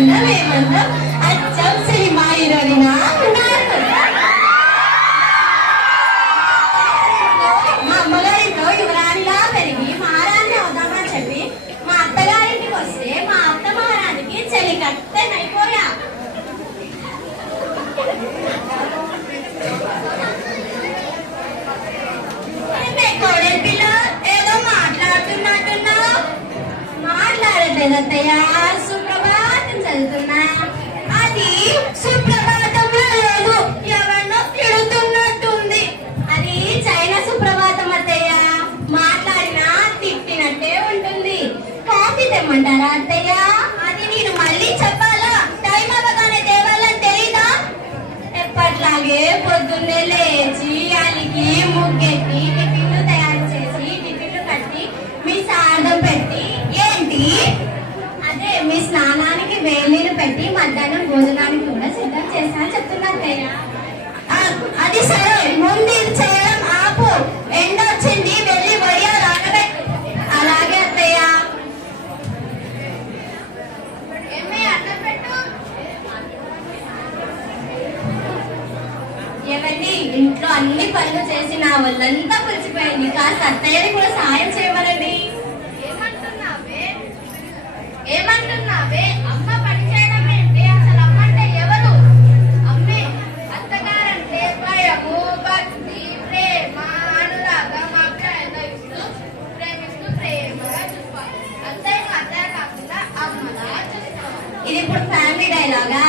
ఏమన్నా అచ్చం సినిమా హీరోయినా ఉన్నారు. మా అమ్మగారింట్లో యువరాణిలా పెరిగి మహారాణి అవుదామని చెప్పి మా అత్తగారింటికి వస్తే మా అత్త మహారాణికి చలి కట్టెనైపోయా. కోడలి పిల్ల ఏదో మాట్లాడుతున్నట్టున్నావు. మాట్లాడట్లేదత్తయ్య, సుప్రభాతం చదువుతున్నా. అది సుప్రభాతంలో లేదు, ఎవరినో తిడుతున్నట్టుంది. అది చైనా సుప్రభాతం అత్తయ్య. మాట్లాడినా తిట్టినట్టే ఉంటుంది. కాఫీ తెమ్మంటారా అత్తయ్య? అది నేను మళ్ళీ చెప్పాలా? టైం అవ్వగానే తేవాలని తెలీదా? ఎప్పట్లాగే పొద్దున్నే లేచి అలిగి ముగ్గెట్టి టిఫిన్లు తయారు చేసి టిఫిన్లు కట్టి మీ సార్థం పెట్టి ఏంటి అదే మీ స్నానానికి వేలీలు పెట్టి మధ్యాహ్నం భోజనానికి కూడా సిద్ధం చేస్తా చెప్తున్నా అత్తయ్య. అది సరే, ముందు ఇది చేయడం ఆపు. ఎండ వచ్చింది, వెళ్ళి వడియాలు ఆనబెట్టు. అలాగే అత్తయ్య. ఏమండి, ఇంట్లో అన్ని పనులు చేసి నా వాళ్ళంతా పులిచిపోయింది. కాస్త అత్తయ్యని కూడా సాయం చేయమనండి. ఏమంటున్నావే? అమ్మ పని చేయడం ఏంటి? అసలు అమ్మ అంటే ఎవరు? అమ్మే. అత్తగారంటే భయము, భక్తి, ప్రేమ, అనురాగం, అభిప్రాయంగా ఇస్తూ ప్రేమిస్తూ ప్రేమగా చూసుకోవాలి. అత్తయ్య అత్తయ్య కాకుండా అమ్మలా చూసుకోవాలి. ఇది ఇప్పుడు ఫ్యామిలీ డైలాగా?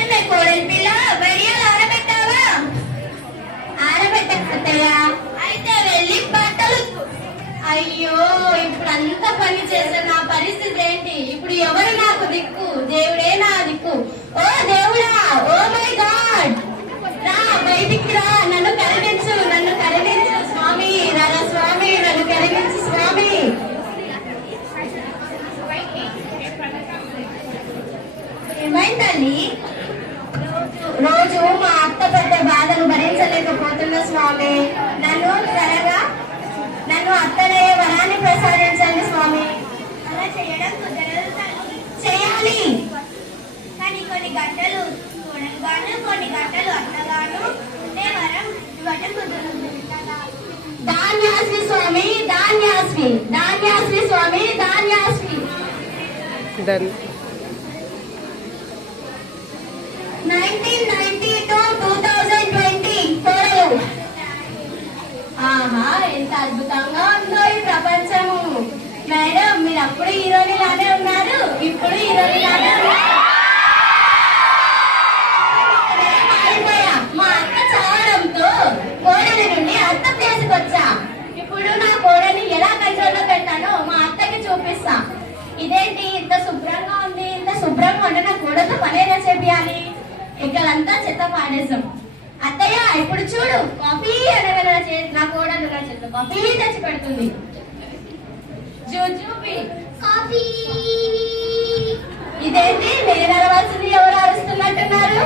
ఏమే కోడలి పిల్ల, వడియాలు ఆరబెట్టావా? ఆరబెట్టకత్తయ్య. అయితే వెళ్ళి బట్టలు. అయ్యో, ఇప్పుడు అంత పని చేసే నా పరిస్థితి ఏంటి? ఇప్పుడు ఎవరు నాకు దిక్కు? దేవుడే నా దిక్కు. ఓ దేవుడా, ఓ మై గాడ్, రా బయటికి రా, నన్ను కలిగించు, నన్ను కలిగించు స్వామి. రారా స్వామి, నన్ను కలిగించు స్వామి. ఏమైందండి? రోజు మా అత్త పెద్ద బాధను భరించలేకపోతున్నా స్వామి. నన్ను అత్తనయ్య వరాన్ని ప్రసాదించండి స్వామి. అలా చేయడం కుదరదు. చేయాలి. కానీ కొన్ని గంటలు కోడలుగాను, కొన్ని గంటలు అత్తగాను ఉండే వరం ఇవ్వటం కుదరదు. ధాన్యాశ్రీ స్వామి, ధాన్యాశ్రీ, ధాన్యాశ్రీ స్వామి, ధాన్యాశ్రీ. 1990 to 2020 కోడలు. ఆహా, ఎంత అద్భుతంగా ఉందో ఈ ప్రపంచము. మేడం, మీరు అప్పుడు హీరోని లానే ఉన్నారు, ఇప్పుడు హీరోని లానే ఉన్నారు. మారిపోయా. మా అత్త చావడంతో కోడలి నుండి అత్త ప్లేస్కి వచ్చా. ఇప్పుడు నా కోడని ఎలా కంట్రోల్లో పెడతానో మా అత్తకి చూపిస్తా. ఇదేంటి ఇంత శుభ్రంగా ఉంది? ఇంత శుభ్రంగా ఉంటే నా కోడతో పనేలా చేపియాలి? ఇక్కడంతా చెత్త పాడేసాం. అత్తయ్య, ఇప్పుడు చూడు, కాఫీ అనగా నా కోడలు నా చేతిలో కాఫీ తెచ్చి పెడుతుంది. జూజూబి కాఫీ. ఇదేంటి, నేను అరవాల్సింది ఎవరు అరుస్తున్నట్టున్నారు?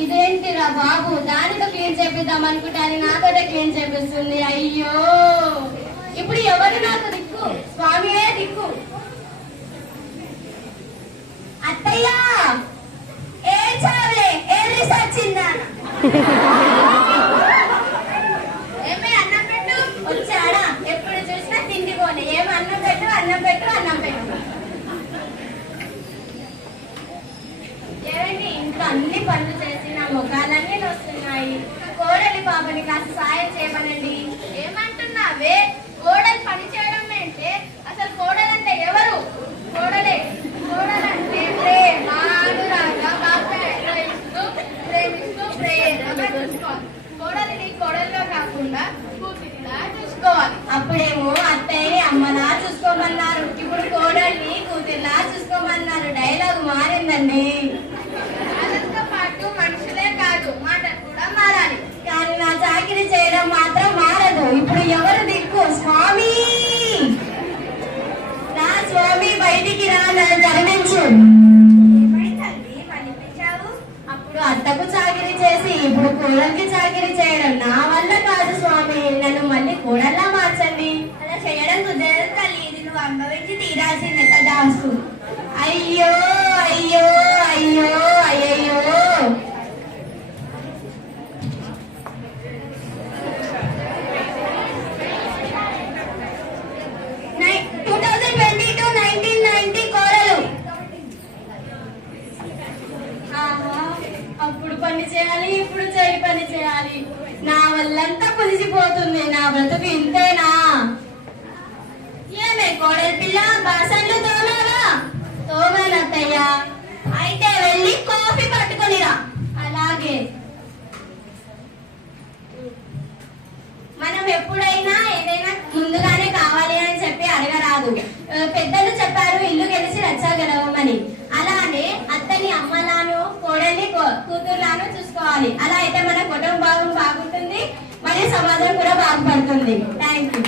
ఇదేంటిరా బాబు, దానితో క్లీన్ చేపిద్దాం అనుకుంటాను, నాతోటే క్లీన్ చేపిస్తుంది. అయ్యో, ఇప్పుడు ఎవరు నాకు దిక్కు? స్వామియే దిక్కు. అత్తయ్య, ఏ చావలే, ఏ రీసెర్చ్ ఇందా? ఏమే అన్నం పెట్టు. వచ్చాడా? ఎప్పుడు చూసినా తిండిపోనే. ఏమన్నా అన్నం పెట్టు. ఏమండి, ఇంట్లో అన్ని పనులు చేసి నా ముఖాలన్నీ వస్తున్నాయి. కోడలి పాపని కాస్త సాయం చేయమనండి. ఏమంటున్నావే? కోడలు పని చేయడం అంటే అసలు కోడలంటే ఎవరు? కోడలే. కోడలంటే ప్రేమ, అనురాగం, ఆప్యాయత ఇస్తూ ప్రేమిస్తూ ప్రేమగా చూసుకోవాలి. కోడలిని కోడల్లో కాకుండా కూతురిలా చూసుకోవాలి. అప్పుడేమో అత్తయ్యని అమ్మలా చూసుకోమన్నారు, ఇప్పుడు కోడల్ని కూతుర్లా చూసుకోమన్నారు. డైలాగ్ మారిందండి. కాలంతో పాటు మనుషులే కాదు, మాటలు కూడా మారాలి. కానీ నా చాకిరీ చేయడం మాత్రం మారదు. ఇప్పుడు ఎవరు దిక్కు? స్వామి నా స్వామి, బయటికి రా, నన్ను కరుణించు. ఏమైందండి మళ్ళించావు? అప్పుడు అత్తకు చాకిరీ చేసి ఇప్పుడు కోడలికి చాకిరీ చేయడం నా వల్ల కాదు స్వామి. నన్ను మళ్ళీ కోడల్లా మార్చండి. అలా చేయడం కుదరదు తల్లి, ఇది నువ్వు అనుభవించి తీరాల్సిందే తదాస్తు. అయ్యో అయ్యో అయ్యో అయ్యయ్యో. 2022-1990 కోడలు. ఆహా, అప్పుడు పని చేయాలి, ఇప్పుడు చేయి పని చేయాలి. నా వల్లంతా కుదిసిపోతుంది. నా బ్రతుకు ఇంతేనా? ఏమే కోడలి పిల్ల, బాసన్లు తోమావా? తోమానత్తయ్య. అయితే వెళ్ళి కాఫీ పట్టుకొనిరా. అలాగే. మనం ఎప్పుడైనా ఏదైనా ముందుగానే కావాలి అని చెప్పి అడగరాదు. పెద్దలు చెప్పారు ఇల్లు గెలిచి రచ్చగలవమని. అలానే అత్తని అమ్మలాను, కోడల్ని కూతుర్లాను చూసుకోవాలి. అలా అయితే మన కుటుంబం బాగుంటుంది, మరియు సమాజం కూడా బాగుపడుతుంది. Thank you.